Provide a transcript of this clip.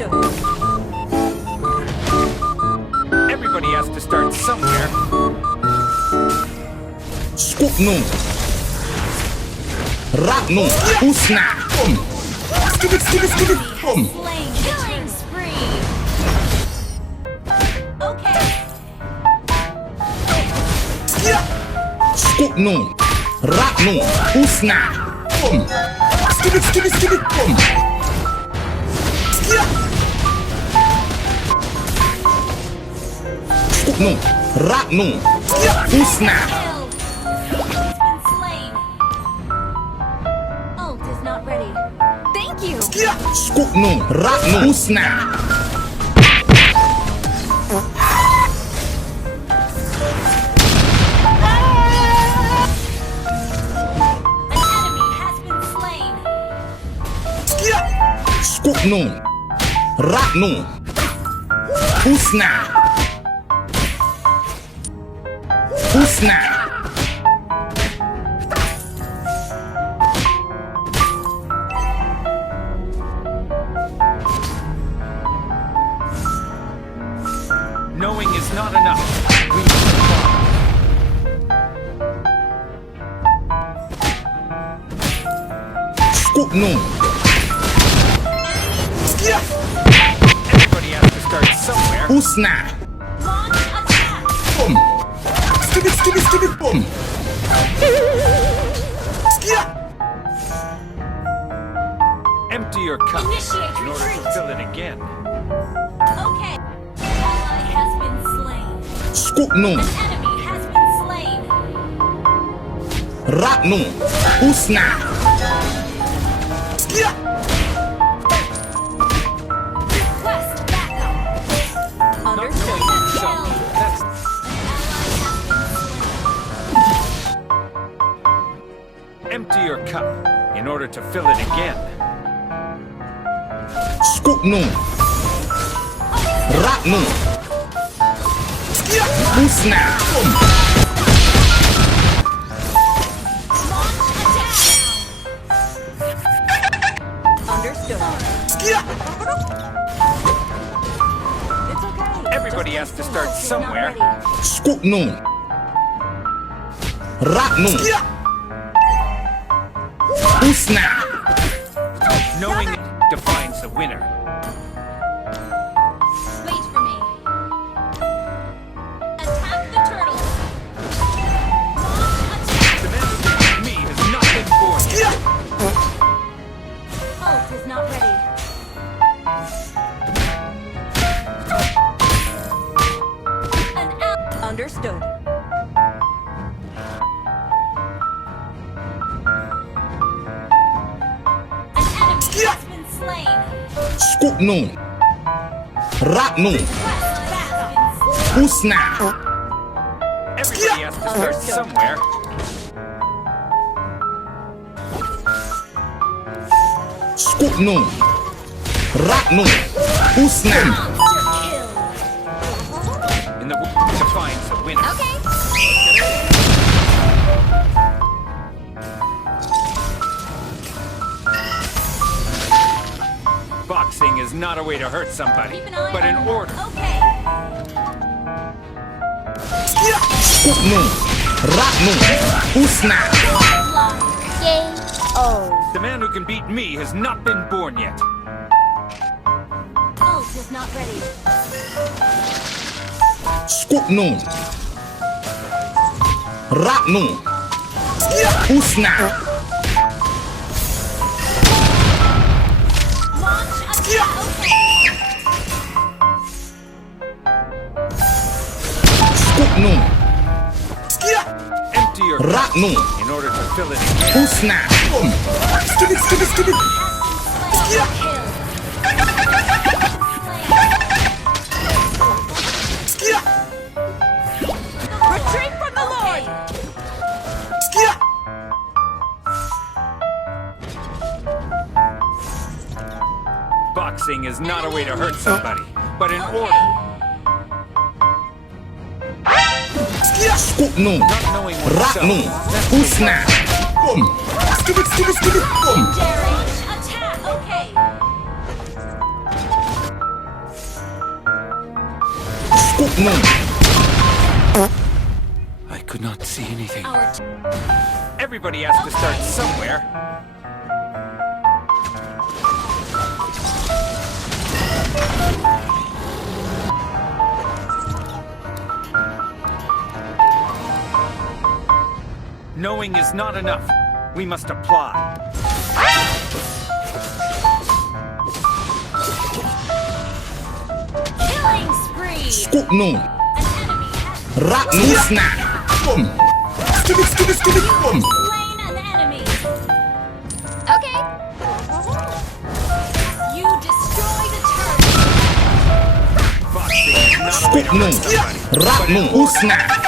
Understood. Everybody has to start somewhere. Skupnung. Raknung. Usna. Boom. Skibit, skibit, skibit. Boom. Slain. Killing spree. Okay. Skupnung. Raknung. Usna. Boom. Skibit, skibit, skibit. Boom. Skupnung. Raknung. Usna. Killed. He's been slain. Ult is not ready. Thank you. Skupnung. Raknung. Usna. An enemy has been slain. Skupnung. Raknung. Usna. Usna. Knowing is not enough. We must evolve. Skupnung. Everybody has to start somewhere. Usna. Launch attack. Boom. Skibit, skibit, skibit. Boom. Empty your cup Initiate in order to retreat. fill it again. Okay. Ally has been slain. Skupnung. An enemy has been slain. Raknung. Usna. Request backup. Not Understood. knowing yourself. Killed. That's Ally has been slain. empty your cup in order to fill it again. Skupnung. Raknung. Usna. Boom. Launch attack. Understood. It's okay. Everybody has to start somewhere. Skupnung. Raknung. Usna. Knowing defines the winner. Wait for me. Attack the turtle. Launch attack. The man who beats me has not been born yet. Ult is not ready. An out. Understood. An enemy has been slain. Skupnung. Raknung. Quest has been slain. Usna. Everybody has to start somewhere. Skupnung. Raknung. Usna. Monster kill. And the defines the winner. Okay. Boxing is not a way to hurt somebody, Keep an eye but an on- order. Okay. Skupnung. Raknung. Usna. Game. Oh. The man who can beat me has not been born yet. Ult is not ready. Skupnung. Raknung. Usna. Launch attack. Okay. Skupnung. Empty your cup Raknung. in order to fill it again. Usna. Boom. Skibit, skibit, skibit. Slain. Kill. Retreat from the Lord. Boxing is not a way to hurt somebody, but an order. Skupnung. Not knowing oneself. Raknung. Usna. Boom. Skibit, skibit, skibit. Boom. Daring attack. Okay. Scoop no. I could not see anything. Our Everybody has to start somewhere. Knowing is not enough. We must apply. killing spree. Scoop no. An enemy has Rat no snap. Boom. Skibby. Boom. slain an enemy. Okay. You destroy the turret. Boxing is not a way Scoop to no. hurt somebody. Rat but in no. order Snap.